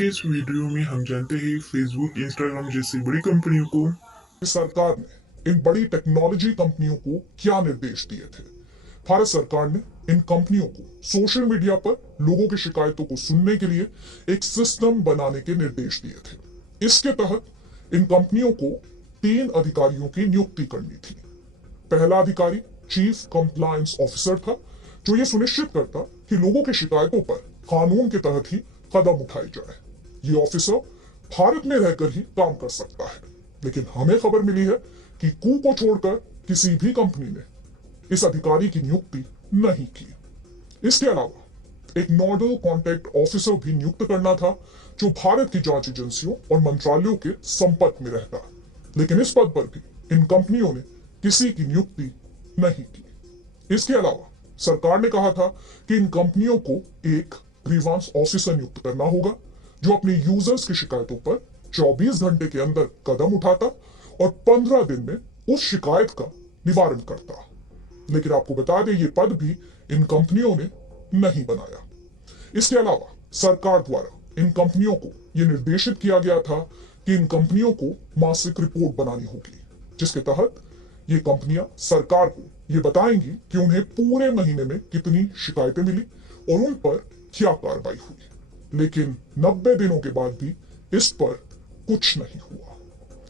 के इस वीडियो में हम जानते हैं फेसबुक, इंस्टाग्राम जैसी बड़ी कंपनियों को सरकार ने इन बड़ी टेक्नोलॉजी कंपनियों को क्या निर्देश दिए थे। भारत सरकार ने इन कंपनियों को सोशल मीडिया पर लोगों की शिकायतों को सुनने के लिए एक सिस्टम बनाने के निर्देश दिए थे। इसके तहत इन कंपनियों को 3 अधिकारियों की नियुक्ति करनी थी। पहला अधिकारी चीफ कंप्लायंस ऑफिसर था, जो ये सुनिश्चित करता कि लोगों की शिकायतों पर कानून के तहत ही कदम उठाए जाए। ये ऑफिसर भारत में रहकर ही काम कर सकता है, लेकिन हमें खबर मिली है कि कू को छोड़कर किसी भी कंपनी ने इस अधिकारी की नियुक्ति नहीं की। इसके अलावा एक नोडल कॉन्टैक्ट ऑफिसर भी नियुक्त करना था, जो भारत की जांच एजेंसियों और मंत्रालयों के संपर्क में रहता, लेकिन इस पद पर भी इन कंपनियों ने किसी की नियुक्ति नहीं की। इसके अलावा सरकार ने कहा था कि इन कंपनियों को एक ग्रीवांस ऑफिसर नियुक्त करना होगा, जो अपने यूजर्स की शिकायतों पर 24 घंटे के अंदर कदम उठाता और 15 दिन में उस शिकायत का निवारण करता। लेकिन आपको बता दें, ये पद भी इन कंपनियों ने नहीं बनाया। इसके अलावा सरकार द्वारा इन कंपनियों को यह निर्देशित किया गया था कि इन कंपनियों को मासिक रिपोर्ट बनानी होगी, जिसके तहत ये कंपनियां सरकार को ये बताएंगी कि उन्हें पूरे महीने में कितनी शिकायतें मिली और उन पर क्या कार्रवाई हुई। लेकिन 90 दिनों के बाद भी इस पर कुछ नहीं हुआ।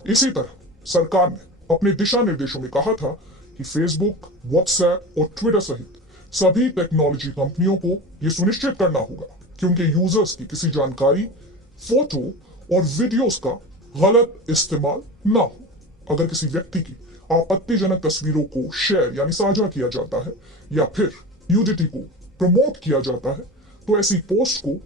इसी तरह सरकार ने अपने दिशा निर्देशों में कहा था कि फेसबुक, व्हाट्सएप और ट्विटर सहित सभी टेक्नोलॉजी कंपनियों को यह सुनिश्चित करना होगा कि उनके यूजर्स की किसी जानकारी, फोटो और वीडियोस का गलत इस्तेमाल ना हो। अगर किसी व्यक्ति की आपत्तिजनक तस्वीरों को शेयर यानी साझा किया जाता है या फिर न्यूडिटी को प्रमोट किया जाता है, तो ऐसी पोस्ट को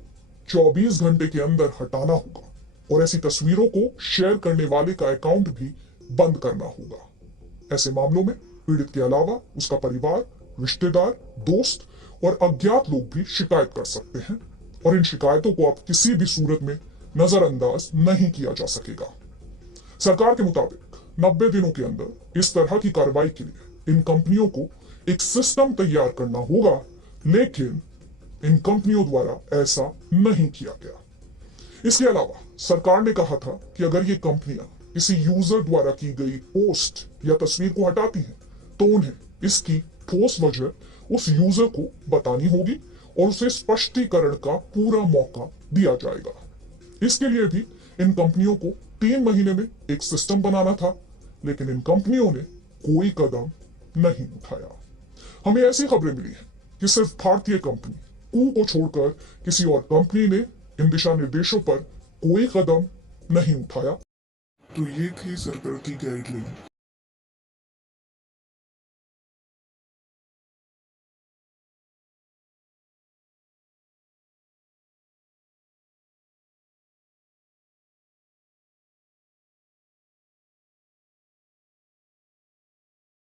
24 घंटे के अंदर हटाना होगा और ऐसी तस्वीरों को शेयर करने वाले का अकाउंट भी बंद करना होगा। ऐसे मामलों में पीड़ित के अलावा उसका परिवार, रिश्तेदार, दोस्त और अज्ञात लोग भी शिकायत कर सकते हैं और इन शिकायतों को अब किसी भी सूरत में नजरअंदाज नहीं किया जा सकेगा। सरकार के मुताबिक 90 दिनों के अंदर इस तरह की कार्रवाई के लिए इन कंपनियों को एक सिस्टम तैयार करना होगा, लेकिन इन कंपनियों द्वारा ऐसा नहीं किया गया। इसके अलावा सरकार ने कहा था कि अगर ये कंपनियां किसी यूजर द्वारा की गई पोस्ट या तस्वीर को हटाती हैं, तो उन्हें इसकी ठोस वजह उस यूजर को बतानी होगी और उसे स्पष्टीकरण का पूरा मौका दिया जाएगा। इसके लिए भी इन कंपनियों को 3 महीने में एक सिस्टम बनाना था, लेकिन इन कंपनियों ने कोई कदम नहीं उठाया। हमें ऐसी खबरें मिली हैं कि सिर्फ भारतीय कंपनी कू को छोड़कर किसी और कंपनी ने इन दिशा निर्देशों पर कोई कदम नहीं उठाया। तो ये थी सरकार की गाइडलाइन।